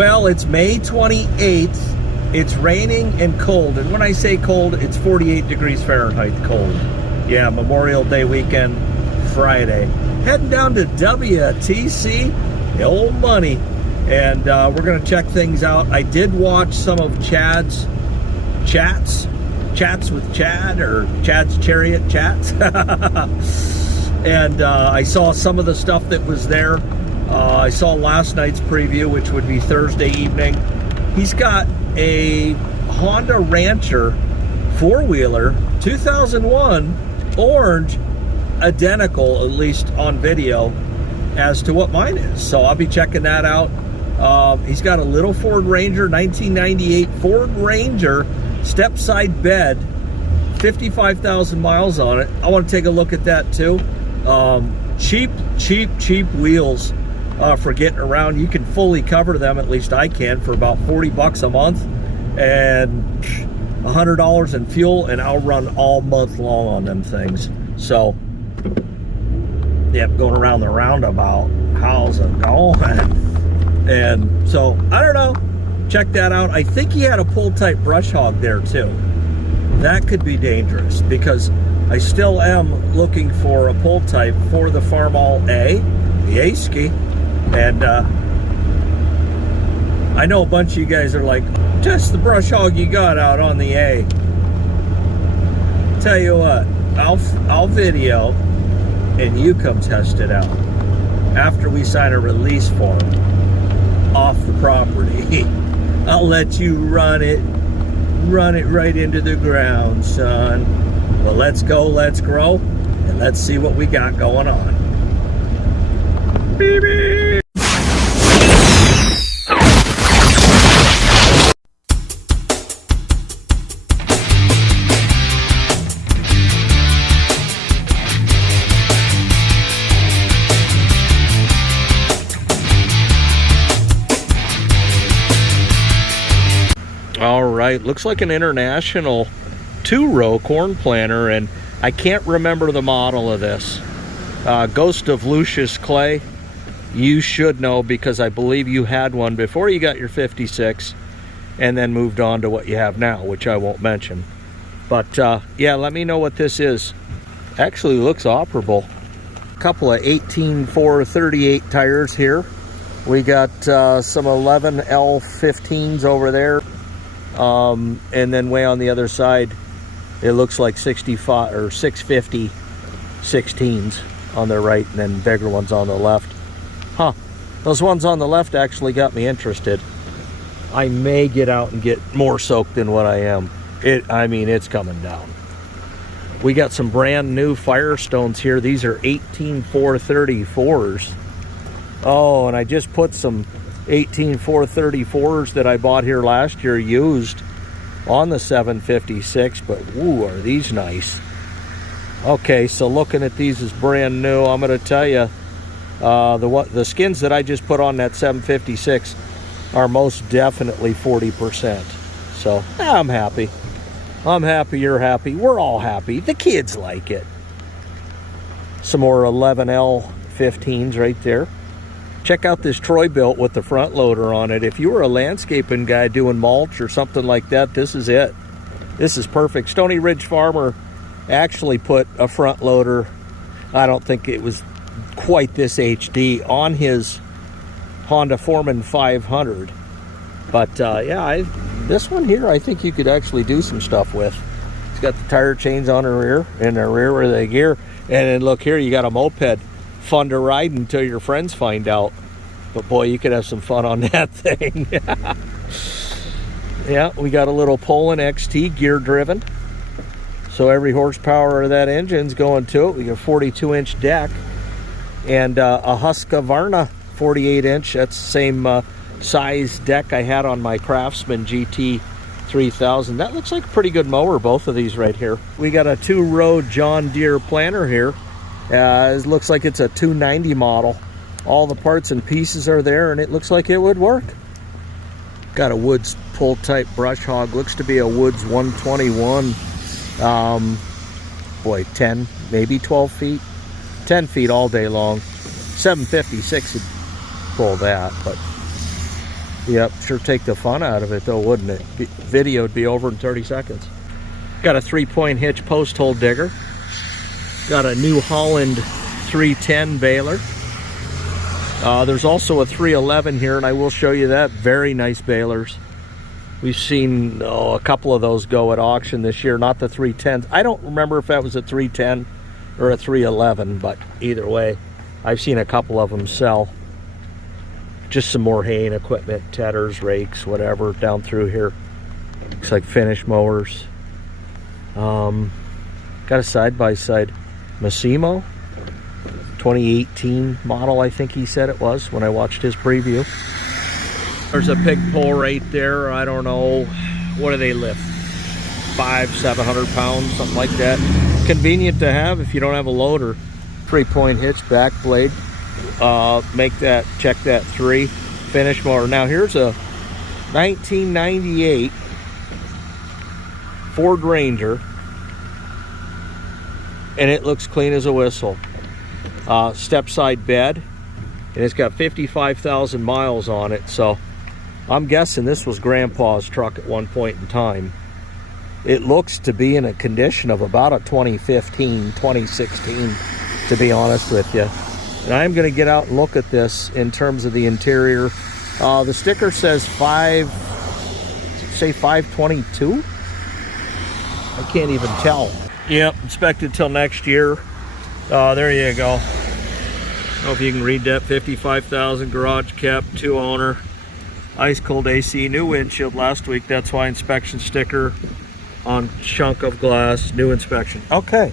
Well, it's May 28th. It's raining and cold. And when I say cold, it's 48 degrees Fahrenheit cold. Yeah, Memorial Day weekend, Friday. Heading down to WTC, the old money. And we're going to check things out. I did watch some of Chad's chats with Chad, or Chad's Chariot chats. And I saw some of the stuff that was there. I saw last night's preview, which would be Thursday evening. He's got a Honda Rancher four-wheeler, 2001, orange, identical, at least on video, as to what mine is. So I'll be checking that out. He's got a little Ford Ranger, 1998 Ford Ranger, step-side bed, 55,000 miles on it. I want to take a look at that too. Cheap wheels. For getting around. You can fully cover them, at least I can, for about 40 bucks a month and $100 in fuel, and I'll run all month long on them things. So, yep, going around the roundabout. How's it going? And so, I don't know. Check that out. I think he had a pull-type brush hog there too. That could be dangerous, because I still am looking for a pull-type for the Farmall A, the A-Ski. And I know a bunch of you guys are like, test the brush hog you got out on the A. Tell you what, I'll video and you come test it out after we sign a release form off the property. I'll let you run it right into the ground, son. Well, let's go, let's grow, and let's see what we got going on. Beep, beep. All right, looks like an International two-row corn planter, and I can't remember the model of this. Ghost of Lucius Clay. You should know, because I believe you had one before you got your 56 and then moved on to what you have now, which I won't mention. But yeah, let me know what this is. Actually looks operable. A couple of 18-438 tires here. We got some 11L15s over there. And then way on the other side, it looks like 65 or 650 16s on the right, and then bigger ones on the left. Huh, those ones on the left actually got me interested. I may get out and get more soaked than what I am. I mean, it's coming down. We got some brand new Firestones here. These are 18-434s. Oh, and I just put some 18-434s that I bought here last year used on the 756, but ooh, are these nice. Okay, so looking at these as brand new, I'm going to tell you, the skins that I just put on that 756 are most definitely 40%. So I'm happy. I'm happy, you're happy, we're all happy. The kids like it. Some more 11L15s right there. Check out this Troy-Bilt with the front loader on it. If you were a landscaping guy doing mulch or something like that, this is it. This is perfect. Stony Ridge Farmer actually put a front loader, I don't think it was quite this HD, on his Honda Foreman 500. But yeah, this one here I think you could actually do some stuff with. It's got the tire chains on the rear, and the rear of the gear. And then look here, you got a moped. Fun to ride until your friends find out. But boy, you could have some fun on that thing. Yeah, we got a little Poland XT gear driven. So every horsepower of that engine's going to it. We got a 42-inch deck and a Husqvarna 48-inch. That's the same size deck I had on my Craftsman GT 3000. That looks like a pretty good mower, both of these right here. We got a two-row John Deere planter here. It looks like it's a 290 model. All the parts and pieces are there, and it looks like it would work. Got a Woods pull-type brush hog. Looks to be a Woods 121. Boy, 10, maybe 12 feet. 10 feet all day long. 756 would pull that, but Yep, sure take the fun out of it though, wouldn't it? Video would be over in 30 seconds. Got a 3-point hitch post hole digger. Got a New Holland 310 baler. There's also a 311 here, and I will show you that. Very nice balers. We've seen a couple of those go at auction this year, not the 310s. I don't remember if that was a 310 or a 311, but either way, I've seen a couple of them sell. Just some more haying equipment, tedders, rakes, whatever, down through here. Looks like finish mowers. Got a side-by-side Massimo 2018 model, I think he said it was when I watched his preview. There's a pig pole right there. I don't know, what do they lift? 500-700 pounds, something like that. Convenient to have if you don't have a loader. 3-point hitch, back blade. Make that, check that 3 finish mower. Now here's a 1998 Ford Ranger, and it looks clean as a whistle. Step side bed, and it's got 55,000 miles on it, so I'm guessing this was Grandpa's truck at one point in time. It looks to be in a condition of about a 2015, 2016, to be honest with you. And I'm going to get out and look at this in terms of the interior. The sticker says 522? I can't even tell. Yep, inspected till next year. There you go. I don't know if you can read that. 55,000 garage kept, 2 owner. Ice cold AC, new windshield last week. That's why inspection sticker on chunk of glass, new inspection. Okay.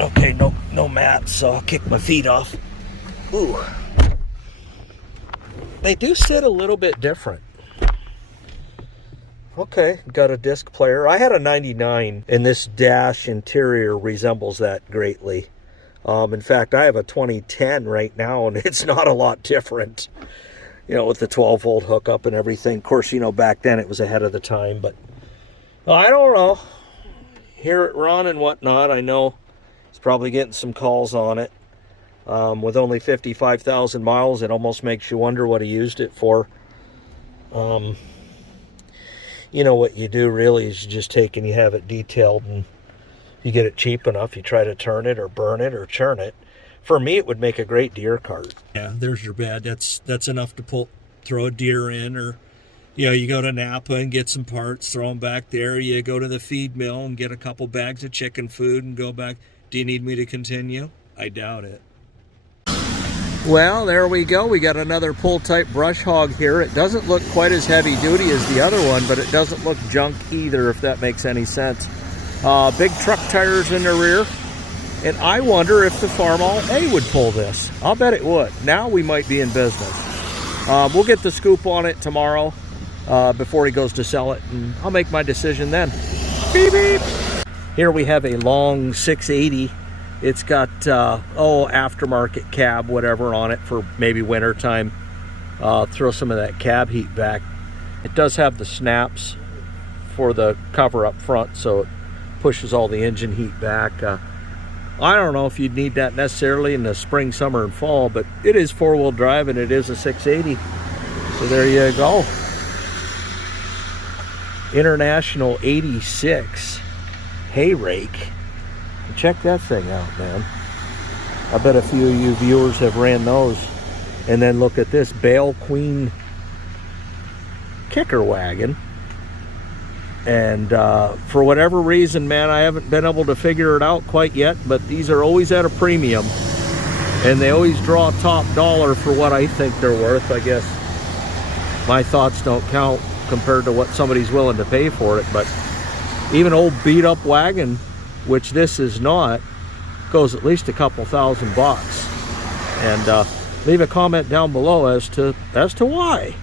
Okay, no mats, so I'll kick my feet off. Ooh. They do sit a little bit different. Okay, got a disc player. I had a 99, and this dash interior resembles that greatly. In fact, I have a 2010 right now, and it's not a lot different. You know, with the 12-volt hookup and everything. Of course, you know, back then it was ahead of the time, but I don't know. Hear it run and whatnot. I know it's probably getting some calls on it. With only 55,000 miles, it almost makes you wonder what he used it for. You know what you do really is you just take and you have it detailed, and you get it cheap enough, you try to turn it or burn it or churn it. For me, it would make a great deer cart. Yeah, there's your bed. That's enough to throw a deer in, or you know, you go to Napa and get some parts, throw them back there. You go to the feed mill and get a couple bags of chicken food and go back. Do you need me to continue? I doubt it. Well, there we go. We got another pull-type brush hog here. It doesn't look quite as heavy-duty as the other one, but it doesn't look junk either, if that makes any sense. Big truck tires in the rear. And I wonder if the Farmall A would pull this. I'll bet it would. Now we might be in business. We'll get the scoop on it tomorrow before he goes to sell it, and I'll make my decision then. Beep, beep. Here we have a long 680. It's got, aftermarket cab, whatever, on it for maybe winter time. Throw some of that cab heat back. It does have the snaps for the cover up front, so it pushes all the engine heat back. I don't know if you'd need that necessarily in the spring, summer, and fall, but it is 4-wheel drive and it is a 680. So there you go. International 86 hay rake. Check that thing out, man. I bet a few of you viewers have ran those. And then look at this Bale Queen kicker wagon. And for whatever reason, man, I haven't been able to figure it out quite yet, but these are always at a premium. And they always draw top dollar for what I think they're worth. I guess my thoughts don't count compared to what somebody's willing to pay for it. But even old beat up wagon, which this is not, goes at least a couple $1,000. And leave a comment down below as to why.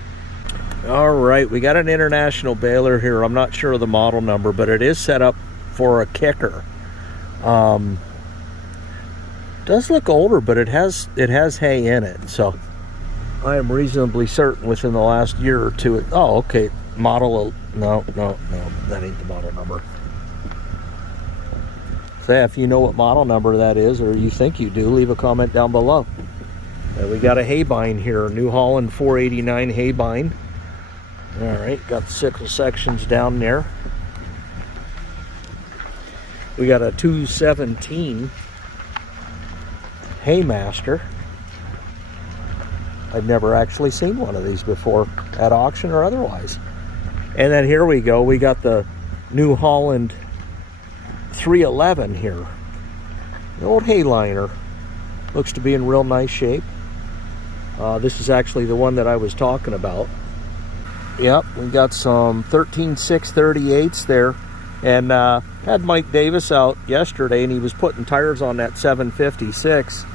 All right, we got an international baler here. I'm not sure of the model number, but it is set up for a kicker. Does look older, but it has hay in it, so I am reasonably certain within the last year or two. Oh, okay, model. No, that ain't the model number. So if you know what model number that is, or you think you do, leave a comment down below. We got a haybine here, New Holland 489 haybine. All right, got the sickle sections down there. We got a 217 Haymaster. I've never actually seen one of these before at auction or otherwise. And then here we go, we got the New Holland 311 here. The old Hayliner. Looks to be in real nice shape. This is actually the one that I was talking about. Yep, we got some 13.638s there. And had Mike Davis out yesterday, and he was putting tires on that 756.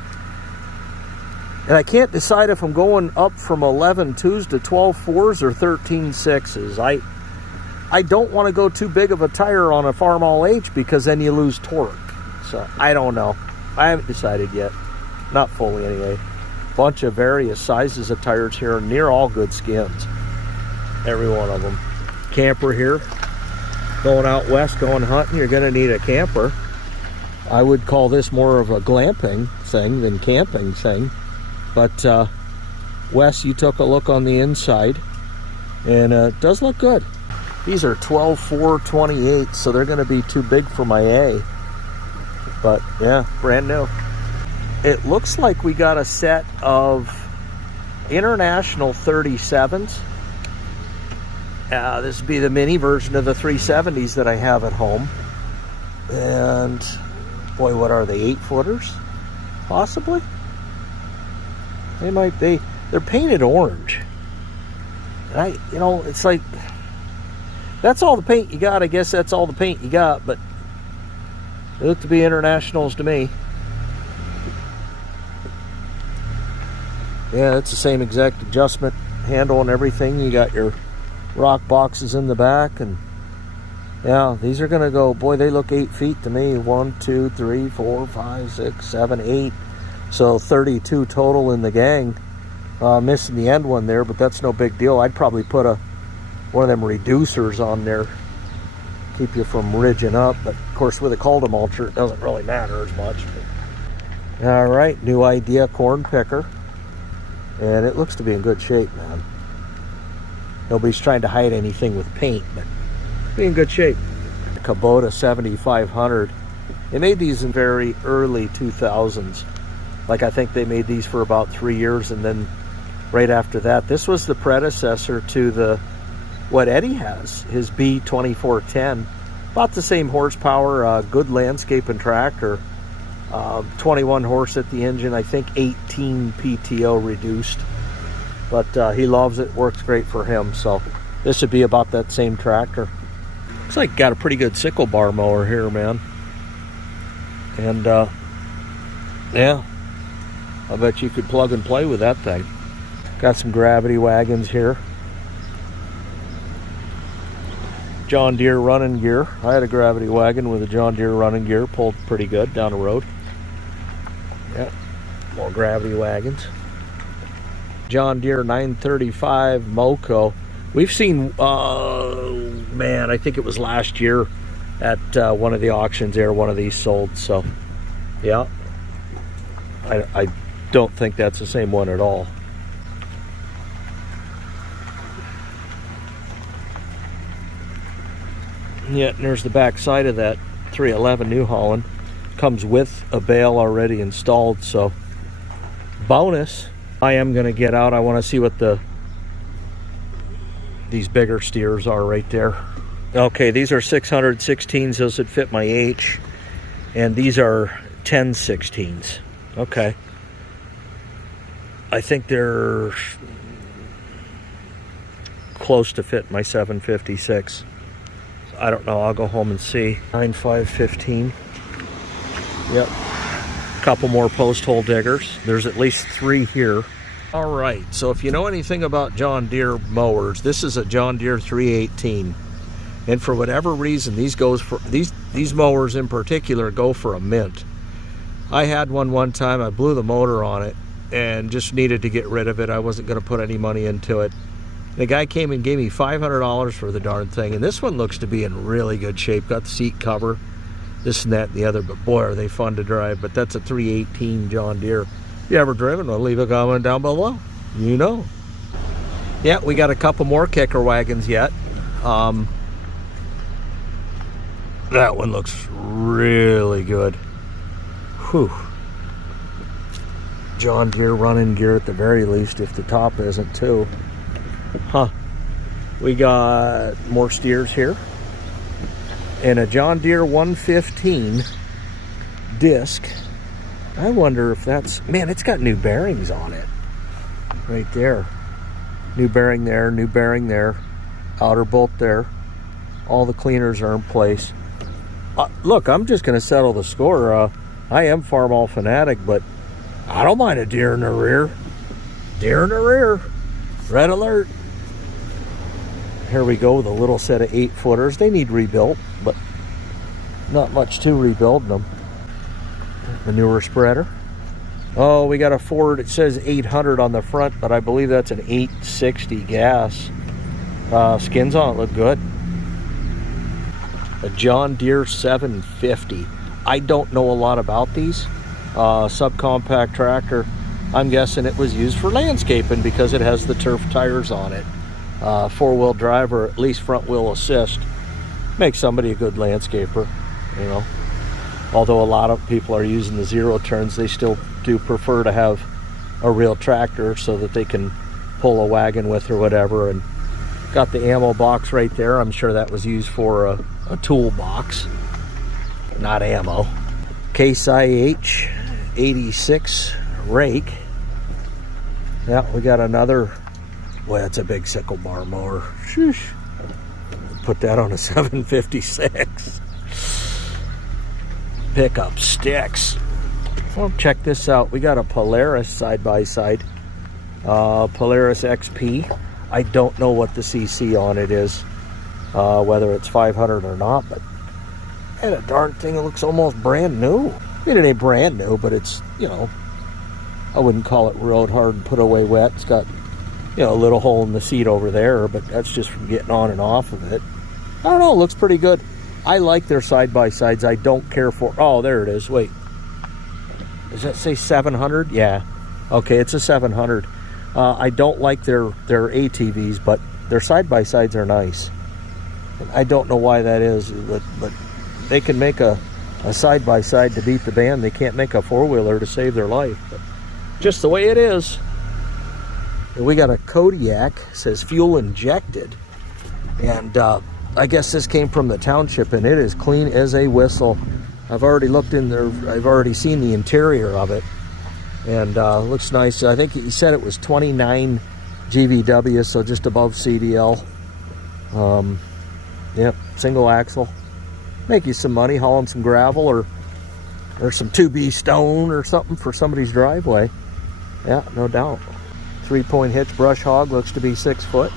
And I can't decide if I'm going up from 11.2s to 12.4s or 13.6s. I don't want to go too big of a tire on a Farm All H because then you lose torque. So I don't know. I haven't decided yet. Not fully anyway. Bunch of various sizes of tires here, near all good skins. Every one of them. Camper here. Going out west, going hunting, you're going to need a camper. I would call this more of a glamping thing than camping thing. But Wes, you took a look on the inside, and it does look good. These are 12.428, so they're going to be too big for my A. But yeah, brand new. It looks like we got a set of International 37s. This would be the mini version of the 370s that I have at home. And boy, what are they, 8-footers? Possibly? They might be. They're painted orange. And you know, it's like, that's all the paint you got. I guess that's all the paint you got, but they look to be Internationals to me. Yeah, it's the same exact adjustment handle and everything. You got your rock boxes in the back, and yeah, these are gonna go, boy, they look 8 feet to me. 1, 2, 3, 4, 5, 6, 7, 8. So 32 total in the gang. Missing the end one there, but that's no big deal. I'd probably put one of them reducers on there, keep you from ridging up. But of course, with a Calda mulcher, it doesn't really matter as much. But. All right, new idea corn picker, and it looks to be in good shape, man. Nobody's trying to hide anything with paint, but be in good shape. Kubota 7500. They made these in very early 2000s. Like, I think they made these for about 3 years, and then right after that, this was the predecessor to what Eddie has, his B2410. About the same horsepower, good landscape and tractor. 21 horse at the engine, I think 18 PTO reduced. But he loves it, works great for him. So this would be about that same tractor. Looks like got a pretty good sickle bar mower here, man. And yeah, I bet you could plug and play with that thing. Got some gravity wagons here. John Deere running gear. I had a gravity wagon with a John Deere running gear, pulled pretty good down the road. Yeah, more gravity wagons. John Deere 935 Moco. We've seen, man, I think it was last year at one of the auctions there, one of these sold. So, yeah, I don't think that's the same one at all. Yeah, and there's the back side of that 311 New Holland. Comes with a bale already installed, so bonus. I am going to get out. I want to see what these bigger steers are right there. Okay, these are 616s. Those would fit my H. And these are 1016s. Okay. I think they're close to fit my 756. I don't know. I'll go home and see. 9515. Yep. Couple more post hole diggers. There's at least 3 here. All right, so if you know anything about John Deere mowers, this is a John Deere 318, and for whatever reason, these mowers in particular go for a mint. I had one time. I blew the motor on it and just needed to get rid of it. I wasn't going to put any money into it. The guy came and gave me $500 for the darn thing, and this one looks to be in really good shape. Got the seat cover, this and that and the other, but boy, are they fun to drive. But that's a 318 John Deere. If you ever driven one, leave a comment down below. You know. Yeah, we got a couple more kicker wagons yet. That one looks really good. Whew. John Deere running gear at the very least, if the top isn't too. Huh. We got more steers here. And a John Deere 115 disc. I wonder if that's, man, it's got new bearings on it. Right there. New bearing there, new bearing there. Outer bolt there. All the cleaners are in place. Look, I'm just going to settle the score. I am Farm All Fanatic, but I don't mind a deer in the rear. Deer in the rear. Red alert. Here we go with a little set of 8-footers. They need rebuilt, but not much to rebuild them. Manure spreader. Oh, we got a Ford. It says 800 on the front, but I believe that's an 860 gas. Skins on it look good. A John Deere 750. I don't know a lot about these. Subcompact tractor. I'm guessing it was used for landscaping because it has the turf tires on it. 4-wheel drive, or at least front wheel assist. Makes somebody a good landscaper, you know. Although a lot of people are using the 0 turns, they still do prefer to have a real tractor so that they can pull a wagon with or whatever. And got the ammo box right there. I'm sure that was used for a toolbox, not ammo. Case IH 86 rake. Yeah, we got another. Well, that's a big sickle bar mower. Shoosh. Put that on a 756. Pick up sticks. Well, check this out. We got a Polaris side-by-side. Polaris XP. I don't know what the CC on it is. Whether it's 500 or not, but and a darn thing, it looks almost brand new. I mean, it ain't brand new, but it's, you know, I wouldn't call it rode hard and put away wet. It's got, you know, a little hole in the seat over there, but that's just from getting on and off of it. I don't know, it looks pretty good. I like their side-by-sides. I don't care for, oh, there it is. Wait, does that say 700? Yeah, okay, it's a 700. I don't like their ATVs, but their side-by-sides are nice. And I don't know why that is, but they can make a side-by-side to beat the band. They can't make a four-wheeler to save their life, but just the way it is. And we got a Kodiak, says fuel injected, and I guess this came from the township, and it is clean as a whistle. I've already looked in there. I've already seen the interior of it, and looks nice. I think he said it was 29 GVW, so just above CDL. Yep, single axle. Make you some money hauling some gravel or some 2B stone or something for somebody's driveway. Yeah, no doubt. 3-point hitch brush hog, looks to be 6 foot.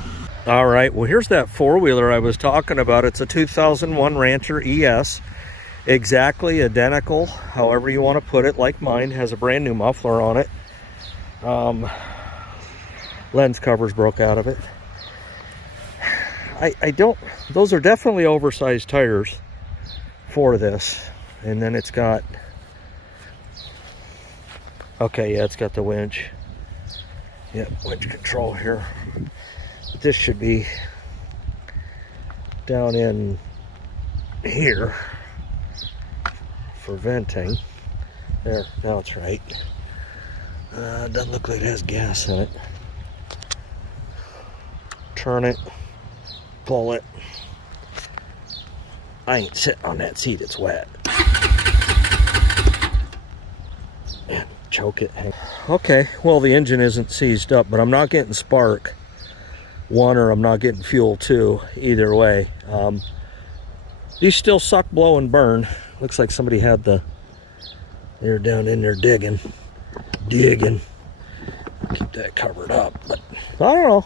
All right, well, here's that four-wheeler I was talking about. It's a 2001 Rancher ES. Exactly identical, however you want to put it, like mine. Has a brand new muffler on it. Lens covers broke out of it. I don't, those are definitely oversized tires for this. And then it's got, okay, yeah, it's got the winch. Yep, winch control here. But this should be down in here for venting. There, now it's right. Doesn't look like it has gas in it. Turn it, pull it. I ain't sitting on that seat, it's wet. And choke it. Okay, well, the engine isn't seized up, but I'm not getting spark, one, or I'm not getting fuel, two. Either way. These still suck, blow, and burn. Looks like somebody had they're down in there digging. Keep that covered up, but I don't know.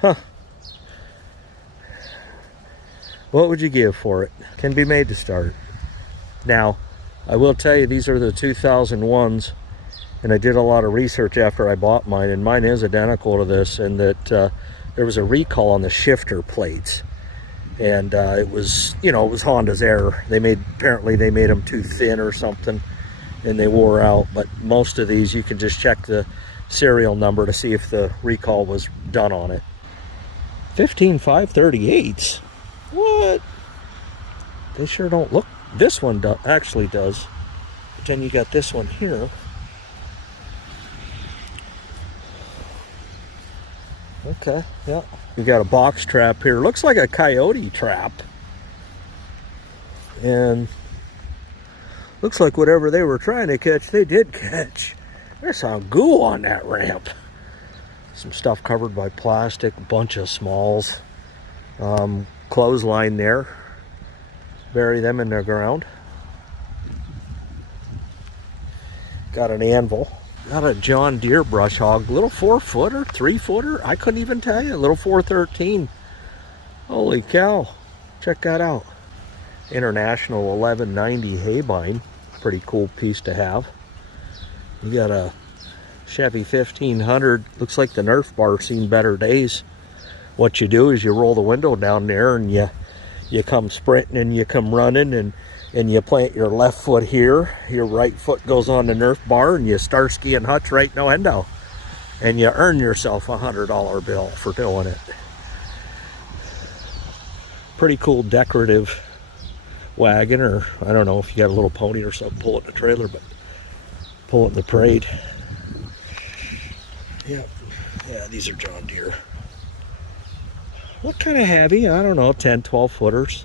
Huh. What would you give for it? Can be made to start. Now, I will tell you, these are the 2001s, and I did a lot of research after I bought mine, and mine is identical to this, and that there was a recall on the shifter plates. And it was, you know, it was Honda's error. Apparently they made them too thin or something. and they wore out. But most of these, you can just check the serial number to see if the recall was done on it. 15,538s. What? They sure don't look. This one actually does. But then you got this one here. Okay, yeah. You got a box trap here. Looks like a coyote trap. And looks like whatever they were trying to catch, they did catch. There's some goo on that ramp. Some stuff covered by plastic, a bunch of smalls. Clothesline there. Bury them in the ground. Got an anvil. Got a John Deere brush hog. Little 4-footer, 3-footer. I couldn't even tell you. Little 413. Holy cow. Check that out. International 1190 Haybine. Pretty cool piece to have. You got a Chevy 1500. Looks like the Nerf bar seen better days. What you do is you roll the window down there and you come sprinting and you come running and you plant your left foot here. Your right foot goes on the Nerf bar and you Starsky and Hutch right no endo. And you earn yourself a $100 bill for doing it. Pretty cool decorative wagon, or I don't know if you got a little pony or something, pull it in the trailer, but pull it in the parade. Yeah, these are John Deere. What kind of heavy? I don't know, 10, 12 footers.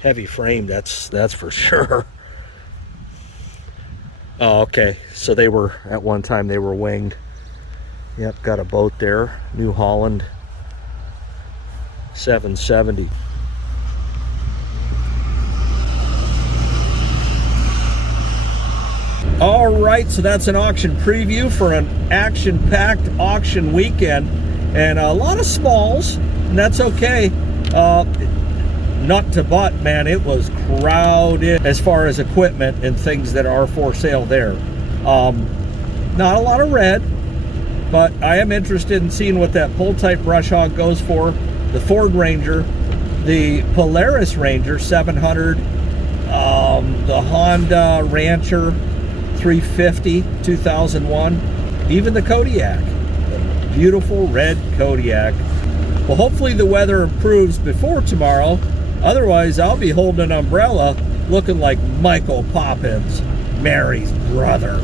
Heavy frame, that's for sure. Oh, okay, so they were, at one time they were winged. Yep, got a boat there, New Holland 770. All right, so that's an auction preview for an action-packed auction weekend, and a lot of smalls, and that's okay. Nut to butt, man, it was crowded as far as equipment and things that are for sale there. Not a lot of red, but I am interested in seeing what that pull-type brush hog goes for. The Ford Ranger, the Polaris Ranger 700, the Honda Rancher 350 2001, even the Kodiak, the beautiful red Kodiak. Well, hopefully the weather improves before tomorrow. Otherwise, I'll be holding an umbrella looking like Michael Poppins, Mary's brother.